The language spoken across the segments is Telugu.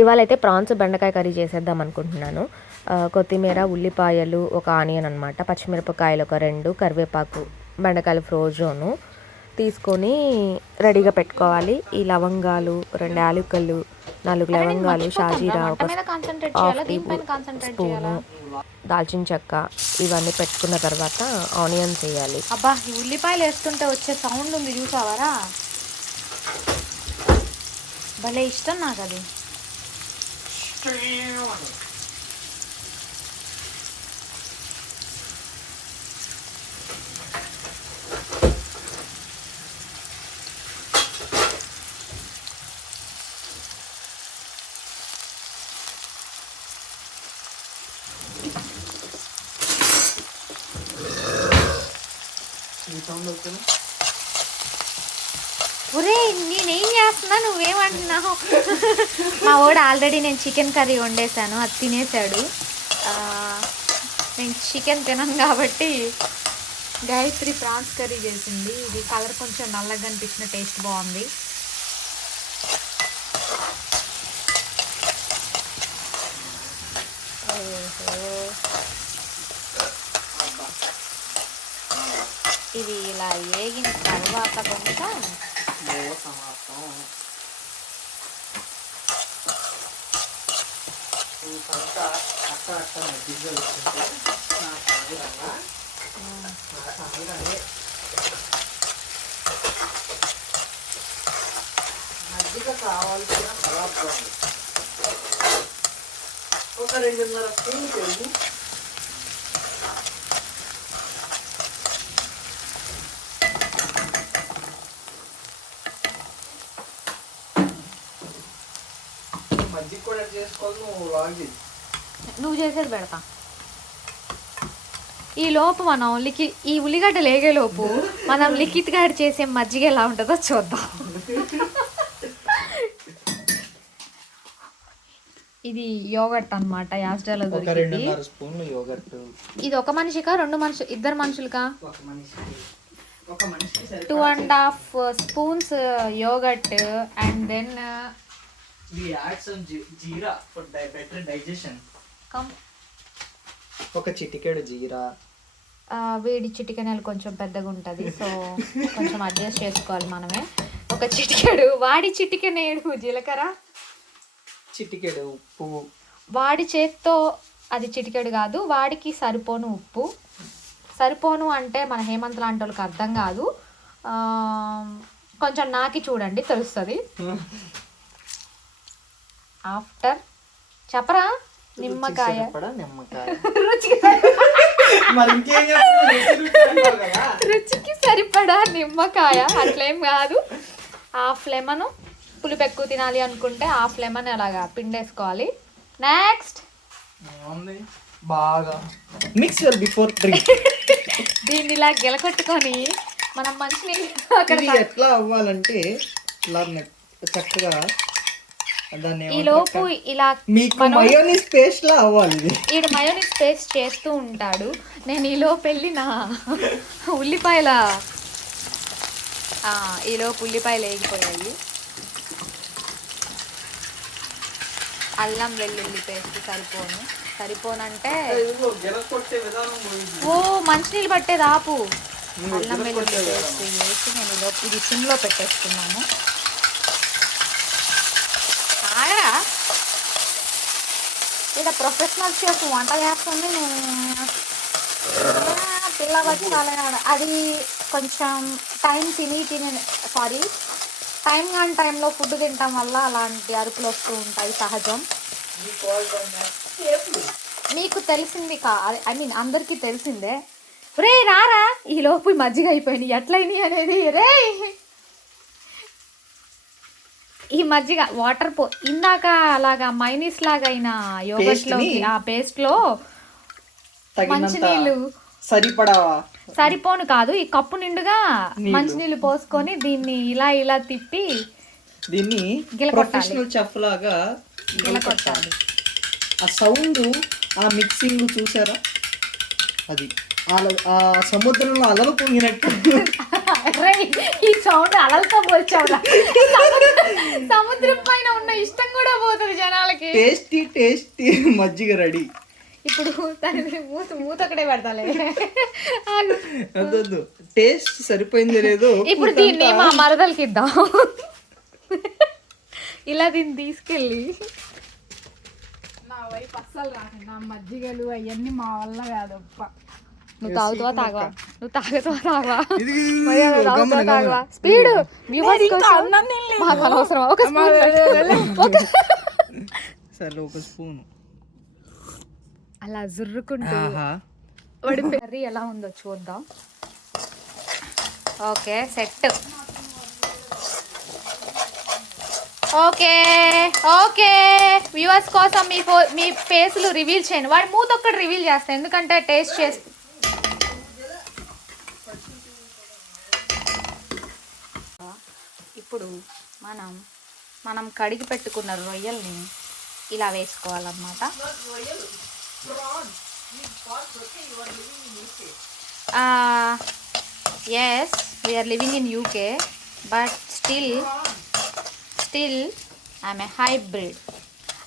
ఇవాళ అయితే ప్రాన్స్ బెండకాయ కర్రీ చేసేద్దాం అనుకుంటున్నాను. కొత్తిమీర, ఉల్లిపాయలు, ఒక ఆనియన్ అనమాట, పచ్చిమిరపకాయలు ఒక 2, కరివేపాకు, బెండకాయలు ఫ్రోజను తీసుకొని రెడీగా పెట్టుకోవాలి. ఈ లవంగాలు, 2 యాలకులు, 4 లవంగాలు, షాజీరా, ఒక హాఫ్ టీ స్పూను దాల్చిన చెక్క, ఇవన్నీ పెట్టుకున్న తర్వాత ఆనియన్స్ వేయాలి. అబ్బా, ఈ ఉల్లిపాయలు వేస్తుంటే వచ్చే సౌండ్ ఉంది చూసావరా, భలే ఇష్టం నాకు అది. ఒరే, నేనేం చేస్తున్నా, నువ్వేమంటున్నావు? మా వాడు ఆల్రెడీ నేను చికెన్ కర్రీ వండేసాను, అది తినేసాడు. నేను చికెన్ తినను కాబట్టి గాయత్రి ప్రాన్స్ కర్రీ చేసింది. ఇది కలర్ కొంచెం నల్లగా అనిపించిన, టేస్ట్ బాగుంది. ఇది ఇలా వేగిన తర్వాత కొంచెం మజ్జిగ కావాల్సిన పదార్థం ఒక 2.5 స్పూన్ పెరుగు, మజ్జిగ కూడా చేసుకోవాలి. నువ్వు చేసేది పెడతా. ఈ లోపు మనం ఈ ఉల్లిగడ్డ లేగే లోపు మనం లిఖిత్ గారు చేసే మజ్జిగ ఎలా ఉంటుందో చూద్దాం. ఇది యోగర్ట్ అనమాట, యాస్డాలో దొరికింది. ఇది ఒక మనిషికా, 2 మనుషులు, 2 మనుషులకా? 2.5 spoons yogurt. And then we add some jeera for better digestion. ఒక చిటికెడు జీరా. వేడి చిటికెనలు కొంచెం పెద్దగా ఉంటుంది, సో కొంచెం అడ్జస్ట్ చేసుకోవాలి మనమే. ఒక చిటికెడు వాడి చిటికెనేడు జీలకర్ర, చిటికెడు ఉప్పు. వాడి చేత్తో అది చిటికెడు కాదు, వాడికి సరిపోను ఉప్పు. సరిపోను అంటే మన హేమంత్ లాంటి వాళ్ళకి అర్థం కాదు, కొంచెం నాకి చూడండి తెలుస్తుంది. ఆఫ్టర్ చెప్పరా, నిమ్మకాయ, రుచికి సరిపడా నిమ్మకాయ, అట్లేం కాదు. 1/2 లెమన్, పులుపు ఎక్కువ తినాలి అనుకుంటే 1/2 లెమన్ అలాగా పిండేసుకోవాలి. నెక్స్ట్ బాగా మిక్స్ బిఫోర్ డ్రింక్. దీన్ని ఇలా గెలకొట్టుకొని మనం మంచినీళ్ళు ఎట్లా అవ్వాలంటే ఇలా చక్కగా ఈ లోపు ఇలా మయోనీస్ పేస్ట్ లా అవ్వాలి. ఈడు మయోనీస్ పేస్ట్ చేస్తూ ఉంటాడు. నేను ఈ లోపు వెళ్ళి నా ఈ లోపు ఉల్లిపాయలు వేగిపోయాయి. అల్లం వెల్లుల్లి పేస్ట్ సరిపోనంటే ఓ మంచినీళ్ళు పట్టేది ఆపు. అల్లం వెల్లుల్లి పేస్ట్ వేసి నేను ఈ లోపు ఇది సిమ్లో పెట్టేస్తున్నాను. ఇలా ప్రొఫెషనల్ షెఫ్ వంట చేస్తుంది, పిల్ల వచ్చాలి. అది కొంచెం టైం కాని టైంలో ఫుడ్ తినటం వల్ల అలాంటి అరుపులు వస్తూ ఉంటాయి, సహజం. మీకు తెలిసింది ఐ మీన్ అందరికీ తెలిసిందే. రే రారా, ఈ లోపు మజ్జిగ అయిపోయినాయి, ఎట్లయినాయి అనేది. రే ఈ మజ్జిగ వాటర్ ఇందాక అలాగా మైనీస్ లాగా అయిన యోగర్ట్లోకి ఆ పేస్ట్లో మంచినీళ్ళు సరిపోను కాదు, ఈ కప్పు నిండుగా మంచినీళ్ళు పోసుకొని దీన్ని ఇలా తిప్పి దీన్ని ప్రొఫెషనల్ చెఫ్ లాగా గిలకొట్టాలి. ఆ సౌండ్, ఆ మిక్సింగ్ చూసారా, అది ఆ సముద్రంలో అలలు పొంగినట్టు ఈ సౌండ్ అలలతో పోల్చావురా. సముద్రం పైన ఉన్న ఇష్టం కూడా పోతుంది జనాలకి. టేస్టీ మజ్జిగ రెడీ. ఇప్పుడు దాని మూత ఒకటే పెడతాలే. వద్దు టేస్ట్ సరిపోయింది లేదో. ఇప్పుడు దీన్ని మా మరదలకి ఇద్దాం. ఇలా దీన్ని తీసుకెళ్ళి నా వైపు అస్సలు రాను. నా మజ్జిగలు అవన్నీ మా వల్ల కాదప్ప. నువ్వు తాగుతావా తాగవా? నువ్వు తాగుతావా తాగవా? తాగవా? స్పీడ్ మాకు అనవసరం. ఒక సరే ఒక స్పూన్ అలా జుర్రుకుంటూ కర్రీ ఎలా ఉందో చూద్దాం. Okay set. ఓకే వ్యూవర్స్ కోసం మీ ఫేస్లు రివీల్ చేయండి. వాడి మూత ఒక్కటి రివీల్ చేస్తాను ఎందుకంటే టేస్ట్ చేస్తే. ఇప్పుడు మనం కడిగి పెట్టుకున్న రొయ్యల్ని ఇలా వేసుకోవాలన్నమాట. Yes we're living in UK but still I'm a hybrid.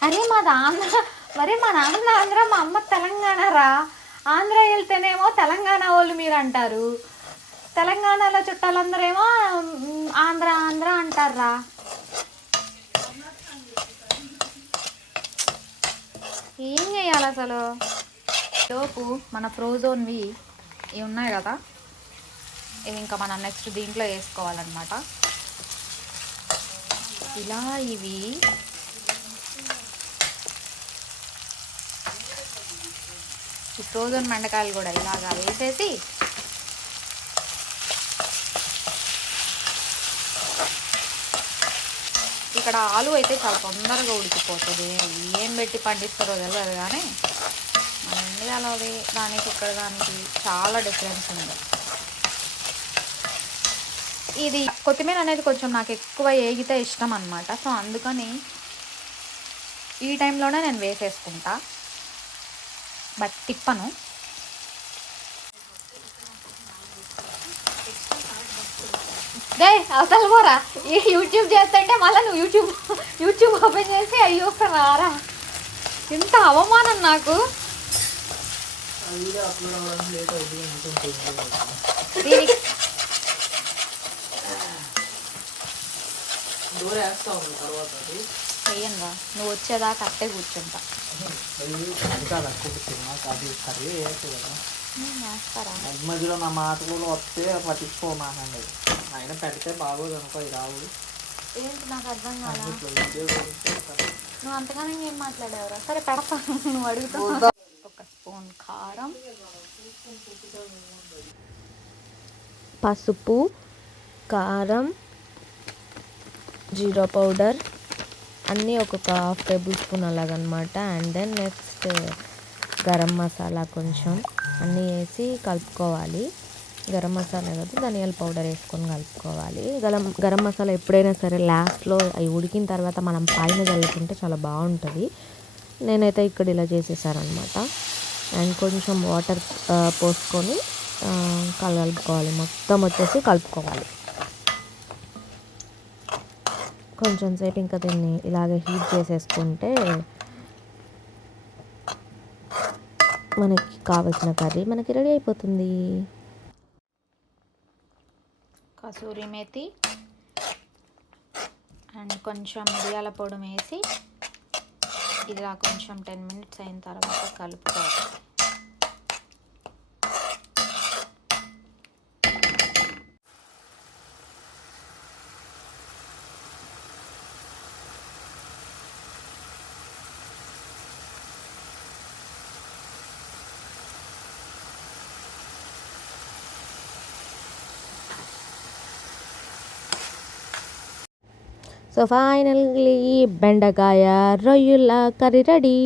అరే మాది ఆంధ్ర. మరి మా నాన్న ఆంధ్ర, మా అమ్మ తెలంగాణ రా. ఆంధ్ర వెళ్తేనేమో తెలంగాణ వాళ్ళు మీరు అంటారు, తెలంగాణలో చుట్టాలందరేమో ఆంధ్ర అంటారా. ఏం చేయాలి అసలు? లోపు మన ఫ్రోజోన్వి ఇవి ఉన్నాయి కదా, ఇవి ఇంకా మనం నెక్స్ట్ దీంట్లో వేసుకోవాలన్నమాట. ఇలా ఇవి ఈ ఫ్రోజన్ బెండకాయలు కూడా ఇలాగా వేసేసి ఇక్కడ ఆలు అయితే చాలా తొందరగా ఉడికిపోతుంది. ఏం పెట్టి పండిస్తారో తెలియదు కానీ మన ఇండియాలో దానికి ఇక్కడ దానికి చాలా డిఫరెన్స్ ఉంది. ఇది కొత్తిమీర అనేది కొంచెం నాకు ఎక్కువ ఏగితే ఇష్టం అన్నమాట. సో అందుకని ఈ టైంలోనే నేను వేసేసుకుంటా, బట్ తిప్పను. డే అసలు పోరా, ఈ యూట్యూబ్ చేస్తుంటే మళ్ళీ నువ్వు యూట్యూబ్ ఓపెన్ చేసి అవి చూస్తారా? ఎంత అవమానం నాకు. చెయ్యనురా, నువ్వు వచ్చేదాకా అట్టే కూర్చుంటా. మధ్యలో నా మాటలు వస్తే పట్టించుకోమాకండి. ఆయన పెడితే బాగోదు అనుకో, రావు. ఏంటి నాకు అర్థం కాదా? నువ్వు అంతగానే ఏం మాట్లాడేవరా? సరే పెడతా, నువ్వు అడుగుతావు. ఒక స్పూన్ కారం, పసుపు, కారం, జీరా పౌడర్ అన్నీ ఒక్కొక్క హాఫ్ టేబుల్ స్పూన్ అలాగనమాట. And then next garam masala కొంచెం అన్నీ వేసి కలుపుకోవాలి. గరం మసాలా కదా, ధనియాల పౌడర్ వేసుకొని కలుపుకోవాలి. గరం మసాలా ఎప్పుడైనా సరే లాస్ట్లో అవి ఉడికిన తర్వాత మనం పైన చల్లుకుంటే చాలా బాగుంటుంది. నేనైతే ఇక్కడ ఇలా చేసేసారనమాట. అండ్ కొంచెం వాటర్ పోసుకొని కలుపుకోవాలి. మొత్తం వచ్చేసి కలుపుకోవాలి. కొంచెం సేపు ఇంకా దీన్ని ఇలాగే హీట్ చేసేసుకుంటే మనకి కావాల్సిన కర్రీ మనకి రెడీ అయిపోతుంది. కసూరి మేతి అండ్ కొంచెం మిరియాల పొడి వేసి ఇలా కొంచెం 10 minutes అయిన తర్వాత కలుపుకోవాలి. సో ఫైనల్లీ బెండకాయ రొయ్యల కర్రీ రెడీ.